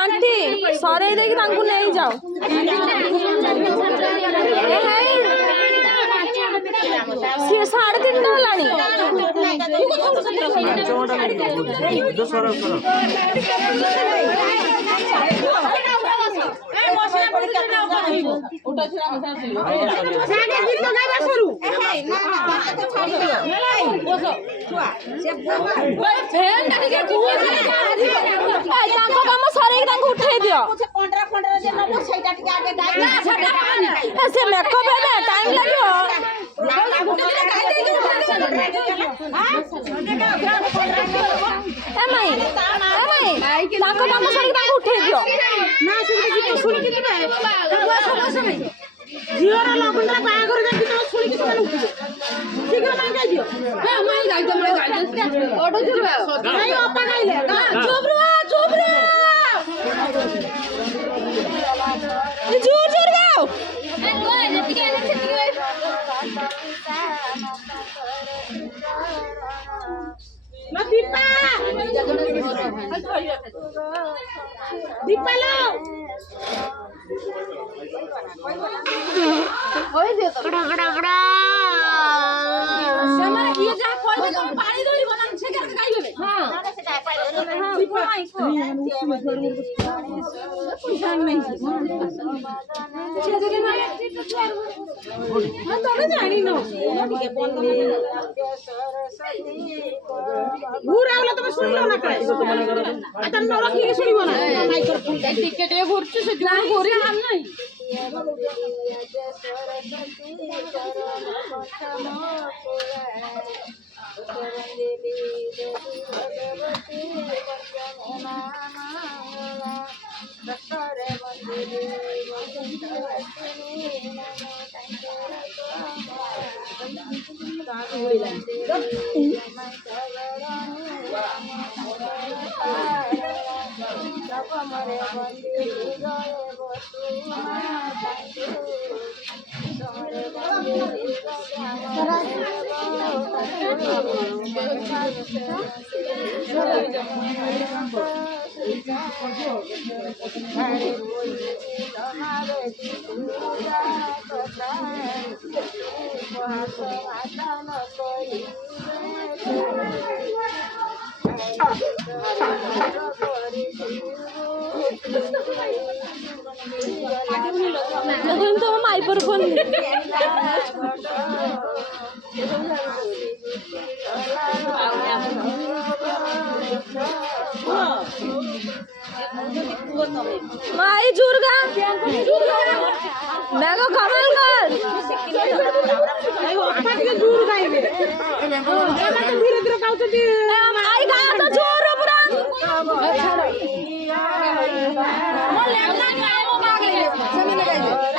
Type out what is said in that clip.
aunty सरे देखी नहीं जाओ सी 3:30 उठे दियो से मेकअप है टाइम लगे उठे दियो झीवर लगुंडा बागर देखि तो सुनी कि माने उठे शीघ्र मान जाई दियो हां मैं जाई तो मैं गाड़ी ऑटो चुर नहीं अपा गाइले चुप रे जोर जोर गाओ ए कोई जति के छति ना दीपा दीपा लो ओए दे तो कड़ा कड़ा कड़ा सेमारे किए जा कोई तो पानी धरी बनान से कर खाई लेबे हां से जाय पाई हां दीपा जान नहीं छे जगे मारे हां तबे जानी न ठीक है बंद घूरा वाला तो सुनलो ना काय आता न रखी के सुनिबो ना माइक्रोफोन टिकेट ए घुरछ से जोर घोरी हम नहीं দেখুন তো আমার মাইপর ফোন মাই জুরগা দেখো কামাল কর জুর গাইবে ধীরে ধীরে কাউকে দিয়ে আই গায়া তো জোর পুরা মোর লেখনা গায় মো মাগলে সামনে গাইবে